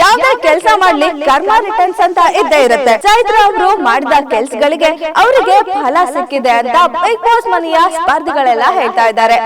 ಯಾವ್ದೇ ಕೆಲಸ ಮಾಡ್ಲಿ ಕರ್ಮ ರಿಟರ್ನ್ಸ್ ಅಂತ ಇದ್ದೇ ಇರುತ್ತೆ. ಚೈತ್ರ ಅವರು ಮಾಡಿದ ಕೆಲ್ಸಗಳಿಗೆ ಅವರಿಗೆ ಫಲ ಸಿಕ್ಕಿದೆ ಅಂತ ಬಿಗ್ ಬಾಸ್ ಮನೆಯ ಸ್ಪರ್ಧಿಗಳೆಲ್ಲ ಹೇಳ್ತಾ ಇದ್ದಾರೆ.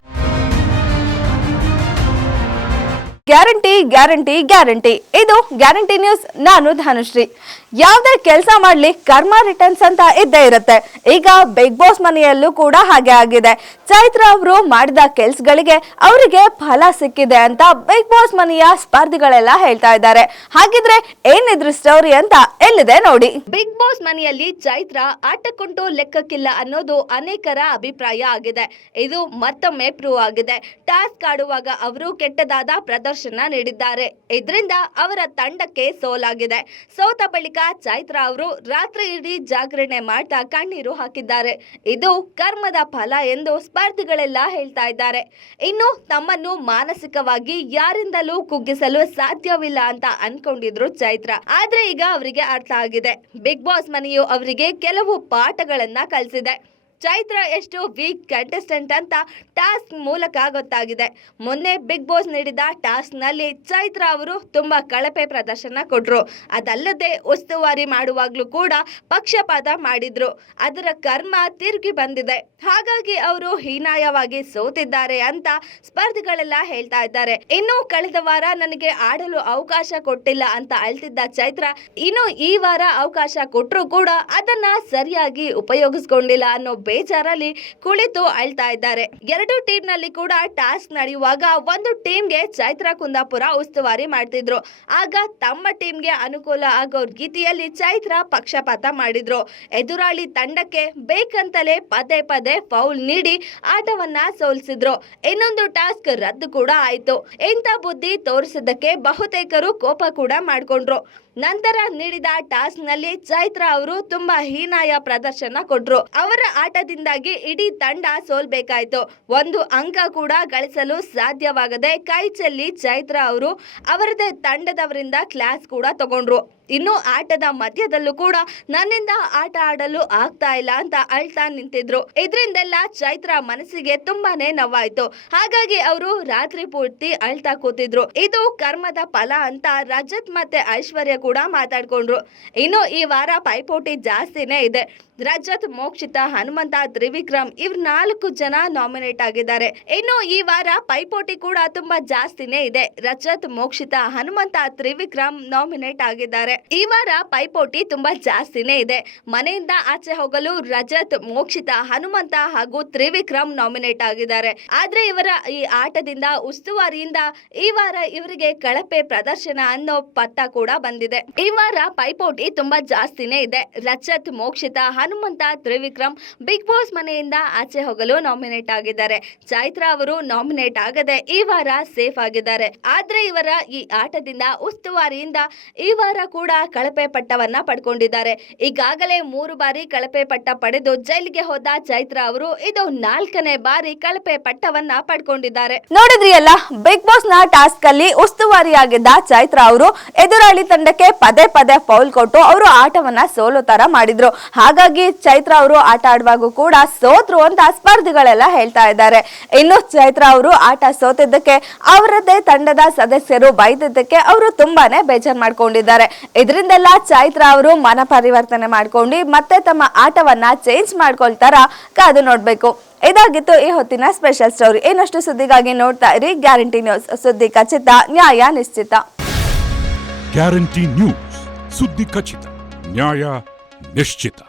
ಗ್ಯಾರಂಟಿ ಗ್ಯಾರಂಟಿ ಗ್ಯಾರಂಟಿ ಇದು ಗ್ಯಾರಂಟಿ ನ್ಯೂಸ್ ನಾನು ಧನುಶ್ರೀ. ಯಾವ್ದೇ ಕೆಲಸ ಮಾಡ್ಲಿ, ಕರ್ಮ ರಿಟರ್ನ್ಸ್ ಅಂತ ಇದ್ದೇ ಇರುತ್ತೆ. ಈಗ ಬಿಗ್ ಬಾಸ್ ಮನೆಯಲ್ಲೂ ಕೂಡ ಹಾಗೆ ಆಗಿದೆ. ಚೈತ್ರ ಅವರು ಮಾಡಿದ ಕೆಲ್ಸಗಳಿಗೆ ಅವರಿಗೆ ಫಲ ಸಿಕ್ಕಿದೆ ಅಂತ ಬಿಗ್ ಬಾಸ್ ಮನೆಯ ಸ್ಪರ್ಧಿಗಳೆಲ್ಲ ಹೇಳ್ತಾ ಇದ್ದಾರೆ. ಹಾಗಿದ್ರೆ ಏನಿದ್ರು ಸ್ಟೋರಿ ಅಂತ ಎಲ್ಲಿದೆ ನೋಡಿ. ಬಿಗ್ ಬಾಸ್ ಮನೆಯಲ್ಲಿ ಚೈತ್ರ ಆಟಕ್ಕುಂಟು ಲೆಕ್ಕಕ್ಕಿಲ್ಲ ಅನ್ನೋದು ಅನೇಕರ ಅಭಿಪ್ರಾಯ ಆಗಿದೆ. ಇದು ಮತ್ತೊಮ್ಮೆ ಪ್ರೂವ್ ಆಗಿದೆ. ಟಾಸ್ಕ್ ಆಡುವಾಗ ಅವರು ಕೆಟ್ಟದಾದ ಪ್ರದರ್ಶನ ನೀಡಿದ್ದಾರೆ. ಇದರಿಂದ ಅವರ ತಂಡಕ್ಕೆ ಸೋಲಾಗಿದೆ. ಸೋತ ಬಳಿಕ ಚೈತ್ರ ಅವರು ರಾತ್ರಿ ಇಡೀ ಜಾಗರಣೆ ಮಾಡ್ತಾ ಕಣ್ಣೀರು ಹಾಕಿದ್ದಾರೆ. ಇದು ಕರ್ಮದ ಫಲ ಎಂದು ಸ್ಪರ್ಧಿಗಳೆಲ್ಲ ಹೇಳ್ತಾ ಇದ್ದಾರೆ. ಇನ್ನು ತಮ್ಮನ್ನು ಮಾನಸಿಕವಾಗಿ ಯಾರಿಂದಲೂ ಕುಗ್ಗಿಸಲು ಸಾಧ್ಯವಿಲ್ಲ ಅಂತ ಅನ್ಕೊಂಡಿದ್ರು ಚೈತ್ರ. ಆದ್ರೆ ಈಗ ಅವರಿಗೆ ಅರ್ಥ ಆಗಿದೆ. ಬಿಗ್ ಬಾಸ್ ಮನೆಯು ಅವರಿಗೆ ಕೆಲವು ಪಾಠಗಳನ್ನ ಕಲಿಸಿದೆ. ಚೈತ್ರ ಎಷ್ಟು ವೀಕ್ ಕಂಟೆಸ್ಟೆಂಟ್ ಅಂತ ಟಾಸ್ಕ್ ಮೂಲಕ ಗೊತ್ತಾಗಿದೆ. ಮೊನ್ನೆ ಬಿಗ್ ಬಾಸ್ ನೀಡಿದ ಟಾಸ್ಕ್ನಲ್ಲಿ ಚೈತ್ರ ಅವರು ತುಂಬಾ ಕಳಪೆ ಪ್ರದರ್ಶನ ಕೊಟ್ಟರು ಅದಲ್ಲದೆ ಉಸ್ತುವಾರಿ ಮಾಡುವಾಗಲೂ ಕೂಡ ಪಕ್ಷಪಾತ ಮಾಡಿದ್ರು. ಅದರ ಕರ್ಮ ತಿರುಗಿ ಬಂದಿದೆ. ಹಾಗಾಗಿ ಅವರು ಹೀನಾಯವಾಗಿ ಸೋತಿದ್ದಾರೆ ಅಂತ ಸ್ಪರ್ಧಿಗಳೆಲ್ಲ ಹೇಳ್ತಾ ಇದ್ದಾರೆ. ಇನ್ನು ಕಳೆದ ವಾರ ನನಗೆ ಆಡಲು ಅವಕಾಶ ಕೊಟ್ಟಿಲ್ಲ ಅಂತ ಅಳ್ತಿದ್ದ ಚೈತ್ರ ಇನ್ನು ಈ ವಾರ ಅವಕಾಶ ಕೊಟ್ಟರು ಕೂಡ ಅದನ್ನ ಸರಿಯಾಗಿ ಉಪಯೋಗಿಸ್ಕೊಂಡಿಲ್ಲ ಅನ್ನೋ ಬೇಜಾರಲ್ಲಿ ಕುಳಿತು ಅಳ್ತಾ ಇದ್ದಾರೆ. ಎರಡು ಟೀಮ್ನಲ್ಲಿ ಕೂಡ ಟಾಸ್ಕ್ ನಡೆಯುವಾಗ ಒಂದು ಟೀಮ್ಗೆ ಚೈತ್ರ ಕುಂದಾಪುರ ಉಸ್ತುವಾರಿ ಮಾಡ್ತಿದ್ರು. ಆಗ ತಮ್ಮ ಟೀಮ್ಗೆ ಅನುಕೂಲ ಆಗೋ ರೀತಿಯಲ್ಲಿ ಚೈತ್ರ ಪಕ್ಷಪಾತ ಮಾಡಿದ್ರು. ಎದುರಾಳಿ ತಂಡಕ್ಕೆ ಬೇಕಂತಲೇ ಪದೇ ಪದೇ ಫೌಲ್ ನೀಡಿ ಆಟವನ್ನ ಸೋಲಿಸಿದ್ರು. ಇನ್ನೊಂದು ಟಾಸ್ಕ್ ರದ್ದು ಕೂಡ ಆಯ್ತು. ಇಂಥ ಬುದ್ಧಿ ತೋರಿಸಿದ್ದಕ್ಕೆ ಬಹುತೇಕರು ಕೋಪ ಕೂಡ ಮಾಡ್ಕೊಂಡ್ರು. ನಂತರ ನೀಡಿದ ಟಾಸ್ಕ್ನಲ್ಲಿ ಚೈತ್ರ ಅವರು ತುಂಬಾ ಹೀನಾಯ ಪ್ರದರ್ಶನ ಕೊಟ್ರು. ಅವರ ಆಟದಿಂದಾಗಿ ಇಡೀ ತಂಡ ಸೋಲ್ಬೇಕಾಯ್ತು. ಒಂದು ಅಂಕ ಕೂಡ ಗಳಿಸಲು ಸಾಧ್ಯವಾಗದೆ ಕೈ ಚೆಲ್ಲಿ ಚೈತ್ರ ಅವರು ಅವರದೇ ತಂಡದವರಿಂದ ಕ್ಲಾಸ್ ಕೂಡ ತಗೊಂಡ್ರು. ಇನ್ನು ಆಟದ ಮಧ್ಯದಲ್ಲೂ ಕೂಡ ನನ್ನಿಂದ ಆಟ ಆಡಲು ಆಗ್ತಾ ಇಲ್ಲ ಅಂತ ಅಳ್ತಾ ನಿಂತಿದ್ರು. ಇದರಿಂದೆಲ್ಲ ಚೈತ್ರ ಮನಸ್ಸಿಗೆ ತುಂಬಾನೇ ನೋವಾಯ್ತು. ಹಾಗಾಗಿ ಅವರು ರಾತ್ರಿ ಪೂರ್ತಿ ಅಳ್ತಾ ಕೂತಿದ್ರು. ಇದು ಕರ್ಮದ ಫಲ ಅಂತ ರಜತ್ ಮತ್ತೆ ಐಶ್ವರ್ಯ ಕೂಡ ಮಾತಾಡ್ಕೊಂಡ್ರು. ಇನ್ನು ಈ ವಾರ ಪೈಪೋಟಿ ಜಾಸ್ತಿನೇ ಇದೆ. ರಜತ್, ಮೋಕ್ಷಿತ, ಹನುಮಂತ, ತ್ರಿವಿಕ್ರಮ್ ಇವ್ರ ನಾಲ್ಕು ಜನ ನಾಮಿನೇಟ್ ಆಗಿದ್ದಾರೆ. ಇನ್ನು ಈ ವಾರ ಪೈಪೋಟಿ ಕೂಡ ತುಂಬಾ ಜಾಸ್ತಿನೇ ಇದೆ. ರಜತ್, ಮೋಕ್ಷಿತ, ಹನುಮಂತ, ತ್ರಿವಿಕ್ರಮ್ ನಾಮಿನೇಟ್ ಆಗಿದ್ದಾರೆ. ಈ ವಾರ ಪೈಪೋಟಿ ತುಂಬಾ ಜಾಸ್ತಿನೇ ಇದೆ. ಮನೆಯಿಂದ ಆಚೆ ಹೋಗಲು ರಜತ್, ಮೋಕ್ಷಿತ, ಹನುಮಂತ ಹಾಗೂ ತ್ರಿವಿಕ್ರಮ್ ನಾಮಿನೇಟ್ ಆಗಿದ್ದಾರೆ. ಆದ್ರೆ ಇವರ ಈ ಆಟದಿಂದ, ಉಸ್ತುವಾರಿಯಿಂದ ಈ ವಾರ ಇವರಿಗೆ ಕಳಪೆ ಪ್ರದರ್ಶನ ಅನ್ನೋ ಪಟ್ಟ ಕೂಡ ಬಂದಿದೆ. ಈ ವಾರ ಪೈಪೋಟಿ ತುಂಬಾ ಜಾಸ್ತಿನೇ ಇದೆ. ರಜತ್, ಮೋಕ್ಷಿತ, ಹನುಮಂತ, ತ್ರಿವಿಕ್ರಮ್ ಬಿಗ್ ಬಾಸ್ ಮನೆಯಿಂದ ಆಚೆ ಹೋಗಲು ನಾಮಿನೇಟ್ ಆಗಿದ್ದಾರೆ. ಚೈತ್ರ ಅವರು ನಾಮಿನೇಟ್ ಆಗದೆ ಈ ವಾರ ಸೇಫ್ ಆಗಿದ್ದಾರೆ. ಆದ್ರೆ ಇವರ ಈ ಆಟದಿಂದ, ಉಸ್ತುವಾರಿಯಿಂದ ಈ ವಾರ ಕೂಡ ಕಳಪೆ ಪಟ್ಟವನ್ನ ಪಡ್ಕೊಂಡಿದ್ದಾರೆ. ಈಗಾಗಲೇ ಮೂರು ಬಾರಿ ಕಳಪೆ ಪಟ್ಟ ಪಡೆದು ಜೈಲಿಗೆ ಹೋದ ಚೈತ್ರ ಅವರು ಇದು ನಾಲ್ಕನೇ ಬಾರಿ ಕಳಪೆ ಪಟ್ಟವನ್ನ ಪಡ್ಕೊಂಡಿದ್ದಾರೆ. ನೋಡಿದ್ರಿ ಅಲ್ಲ ಬಿಗ್ ಬಾಸ್ನ ಟಾಸ್ಕ್ ಅಲ್ಲಿ ಉಸ್ತುವಾರಿಯಾಗಿದ್ದ ಚೈತ್ರ ಅವರು ಎದುರಾಳಿ ತಂಡಕ್ಕೆ ಪದೇ ಪದೇ ಫೌಲ್ ಕೊಟ್ಟು ಅವರು ಆಟವನ್ನ ಸೋಲು ತರ ಮಾಡಿದ್ರು. ಹಾಗಾಗಿ ಚೈತ್ರ ಅವರು ಆಟ ಆಡುವಾಗ ಕೂಡ ಸೋತ್ರು ಅಂತ ಸ್ಪರ್ಧಿಗಳೆಲ್ಲ ಹೇಳ್ತಾ ಇದ್ದಾರೆ. ಇನ್ನು ಚೈತ್ರ ಅವರು ಆಟ ಸೋತಿದ್ದಕ್ಕೆ ಅವರದ್ದೇ ತಂಡದ ಸದಸ್ಯರು ಬೈದಿದ್ದಕ್ಕೆ ಅವರು ತುಂಬಾನೇ ಬೇಜಾರ್ ಮಾಡ್ಕೊಂಡಿದ್ದಾರೆ. ಇದರಿಂದೆಲ್ಲ ಚೈತ್ರ ಅವರು ಮನ ಪರಿವರ್ತನೆ ಮಾಡ್ಕೊಂಡು ಮತ್ತೆ ತಮ್ಮ ಆಟವನ್ನ ಚೇಂಜ್ ಮಾಡ್ಕೊಳ್ತಾರ ಕಾದು ನೋಡ್ಬೇಕು. ಇದಾಗಿತ್ತು ಈ ಹೊತ್ತಿನ ಸ್ಪೆಷಲ್ ಸ್ಟೋರಿ ಇನ್ನಷ್ಟು ಸುದ್ದಿಗಾಗಿ ನೋಡ್ತಾ ಇರಿ. ಗ್ಯಾರಂಟಿ ನ್ಯೂಸ್ ಸುದ್ದಿ ಖಚಿತ, ನ್ಯಾಯ ನಿಶ್ಚಿತ. ಗ್ಯಾರಂಟಿ ನ್ಯೂಸ್ ಸುದ್ದಿ ಖಚಿತ, ನ್ಯಾಯ ನಿಶ್ಚಿತ.